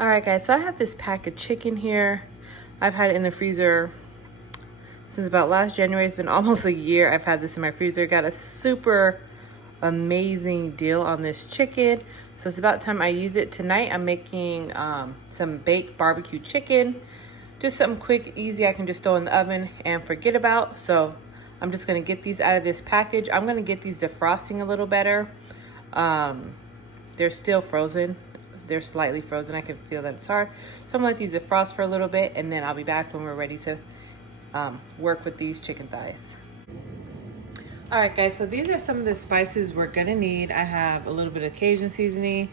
All right, guys, so I have this pack of chicken here. I've had it in the freezer since about last January. It's been almost a year I've had this in my freezer. Got a super amazing deal on this chicken. So it's about time I use it. Tonight I'm making some baked barbecue chicken. Just something quick, easy I can just throw in the oven and forget about. So I'm just gonna get these out of this package. I'm gonna get these defrosting a little better. They're still frozen. They're slightly frozen. I can feel that it's hard. So I'm gonna let these defrost for a little bit, and then I'll be back when we're ready to work with these chicken thighs. All right, guys, so these are some of the spices we're gonna need. I have a little bit of Cajun seasoning,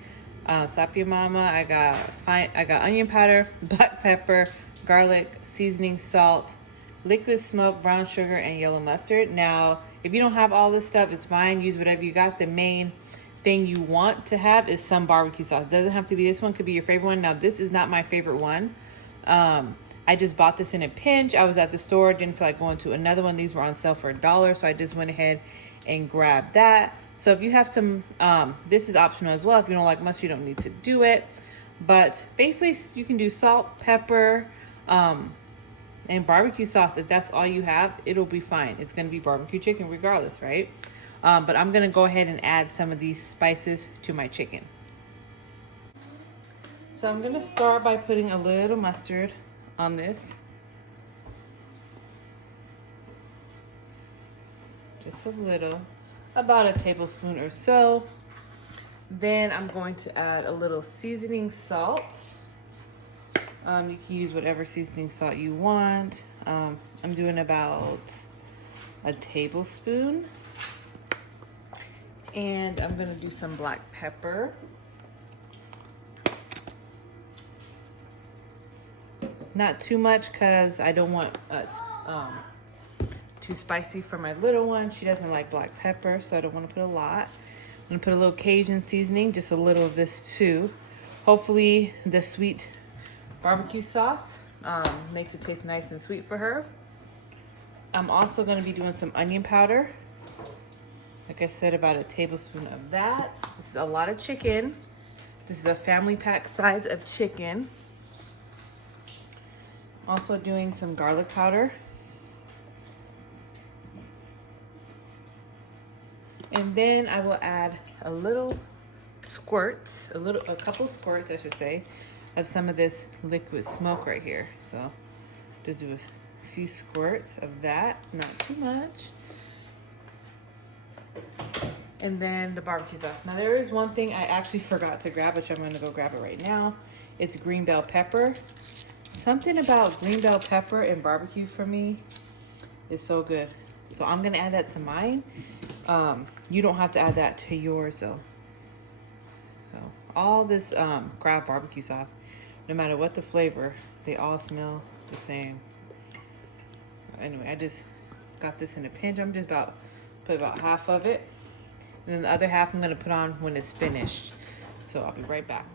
Sapia Mama. I got onion powder, black pepper, garlic, seasoning, salt, liquid smoke, brown sugar, and yellow mustard. Now, if you don't have all this stuff, it's fine. Use whatever you got. The main thing you want to have is some barbecue sauce. It doesn't have to be this one, could be your favorite one. Now, this is not my favorite one. I just bought this in a pinch. I was at the store, didn't feel like going to another one. These were on sale for $1, so I just went ahead and grabbed that. So if you have some, this is optional as well. If you don't like mustard, you don't need to do it. But basically, you can do salt, pepper, and barbecue sauce. If that's all you have, it'll be fine. It's gonna be barbecue chicken regardless, right? But I'm gonna go ahead and add some of these spices to my chicken. So I'm gonna start by putting a little mustard on this. Just a little, about a tablespoon or so. Then I'm going to add a little seasoning salt. You can use whatever seasoning salt you want. I'm doing about a tablespoon. And I'm gonna do some black pepper. Not too much because I don't want too spicy for my little one. She doesn't like black pepper, so I don't want to put a lot. I'm gonna put a little Cajun seasoning, just a little of this too. Hopefully the sweet barbecue sauce makes it taste nice and sweet for her. I'm also gonna be doing some onion powder. Like I said, about a tablespoon of that. This is a lot of chicken. This is a family pack size of chicken. Also doing some garlic powder. And then I will add a little squirts, a couple squirts, I should say, of some of this liquid smoke right here. So just do a few squirts of that, not too much. And then the barbecue sauce. Now there is one thing I actually forgot to grab, which I'm gonna go grab it right now. It's green bell pepper. Something about green bell pepper and barbecue for me is so good. So I'm gonna add that to mine. You don't have to add that to yours though. So all this Kraft barbecue sauce, no matter what the flavor, they all smell the same. Anyway, I just got this in a pinch. I'm just put about half of it. And then the other half I'm gonna put on when it's finished. So I'll be right back.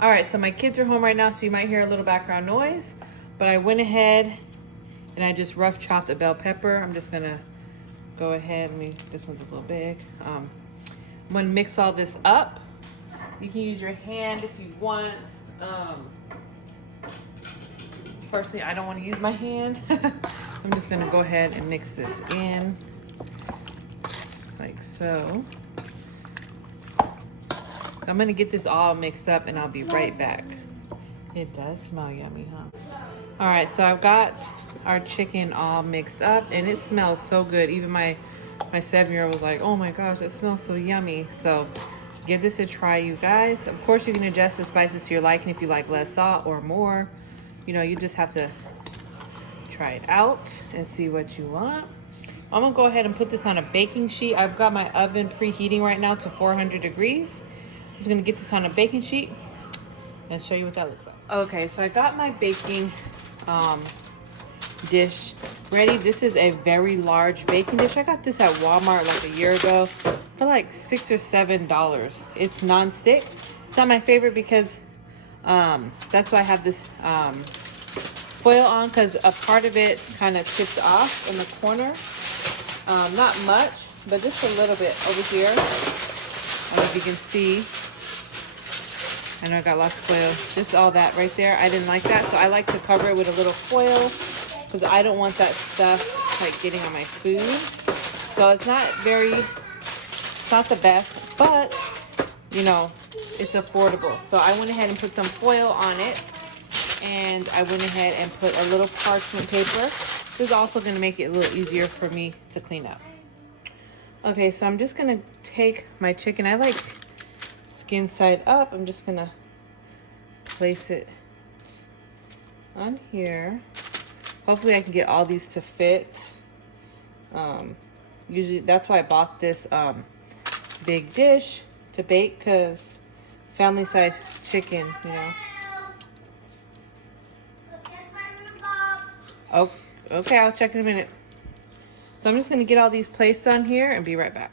All right, so my kids are home right now, so you might hear a little background noise, but I went ahead and I just rough chopped a bell pepper. I'm just gonna go ahead, this one's a little big. I'm gonna mix all this up. You can use your hand if you want. Personally, I don't wanna use my hand. I'm just gonna go ahead and mix this in, like so. So I'm gonna get this all mixed up and I'll be right back. It does smell yummy, huh? All right, so I've got our chicken all mixed up and it smells so good. Even my 7-year-old was like, oh my gosh, it smells so yummy. So give this a try, you guys. Of course, you can adjust the spices to your liking if you like less salt or more. You know, you just have to try it out and see what you want. I'm gonna go ahead and put this on a baking sheet. I've got my oven preheating right now to 400 degrees. I'm just gonna get this on a baking sheet and show you what that looks like. Okay, so I got my baking dish ready. This is a very large baking dish. I got this at Walmart like a year ago for like $6 or $7. It's non-stick. It's not my favorite because that's why I have this foil on, because a part of it kind of tipped off in the corner. Not much, but just a little bit over here. And if you can see, I know I got lots of foil. Just all that right there. I didn't like that, so I like to cover it with a little foil because I don't want that stuff like getting on my food. So it's not the best, but you know, it's affordable. So I went ahead and put some foil on it, and I went ahead and put a little parchment paper. This is also going to make it a little easier for me to clean up. Okay, so I'm just going to take my chicken. I like skin side up. I'm just going to place it on here. Hopefully I can get all these to fit. Usually that's why I bought this big dish to bake, because family size chicken, you know. Oh, okay, I'll check in a minute. So I'm just gonna get all these placed on here and be right back.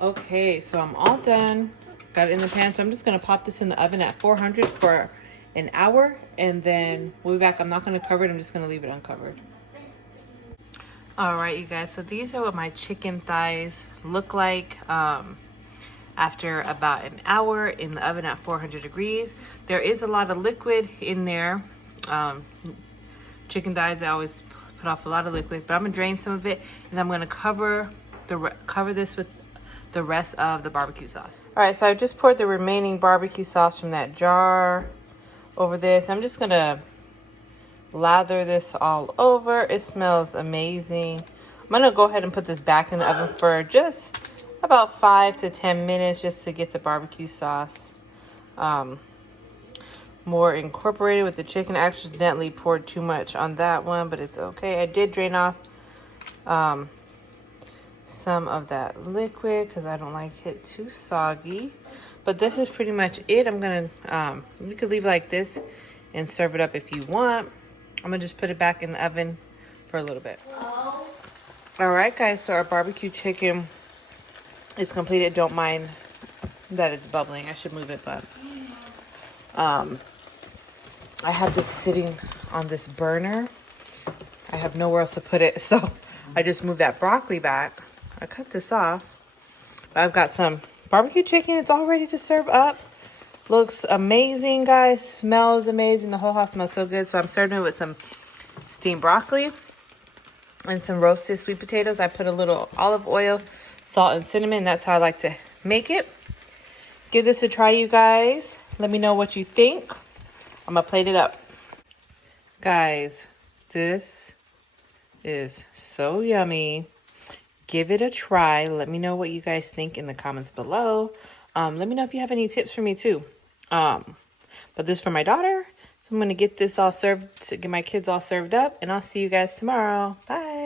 Okay, so I'm all done. Got it in the pan, so I'm just gonna pop this in the oven at 400 for an hour, and then we'll be back. I'm not gonna cover it, I'm just gonna leave it uncovered. All right, you guys, so these are what my chicken thighs look like after about an hour in the oven at 400 degrees. There is a lot of liquid in there. Chicken thighs, I always put off a lot of liquid, but I'm gonna drain some of it, and I'm gonna cover this with the rest of the barbecue sauce. All right, so I just poured the remaining barbecue sauce from that jar over this. I'm just gonna lather this all over. It smells amazing. I'm gonna go ahead and put this back in the oven for just about 5 to 10 minutes just to get the barbecue sauce more incorporated with the chicken. I accidentally poured too much on that one, but it's okay. I did drain off some of that liquid because I don't like it too soggy. But this is pretty much it. I'm gonna you could leave it like this and serve it up if you want. I'm gonna just put it back in the oven for a little bit. All right, guys, so our barbecue chicken is completed. Don't mind that it's bubbling. I should move it, but I have this sitting on this burner. I have nowhere else to put it, so I just moved that broccoli back. I cut this off. But I've got some barbecue chicken. It's all ready to serve up. Looks amazing, guys. Smells amazing. The whole house smells so good. So I'm serving it with some steamed broccoli and some roasted sweet potatoes. I put a little olive oil, salt, and cinnamon. That's how I like to make it. Give this a try, you guys. Let me know what you think. I'm gonna plate it up. Guys, this is so yummy. Give it a try. Let me know what you guys think in the comments below. Let me know if you have any tips for me too. But this is for my daughter. So I'm gonna get this all served, to get my kids all served up, and I'll see you guys tomorrow. Bye.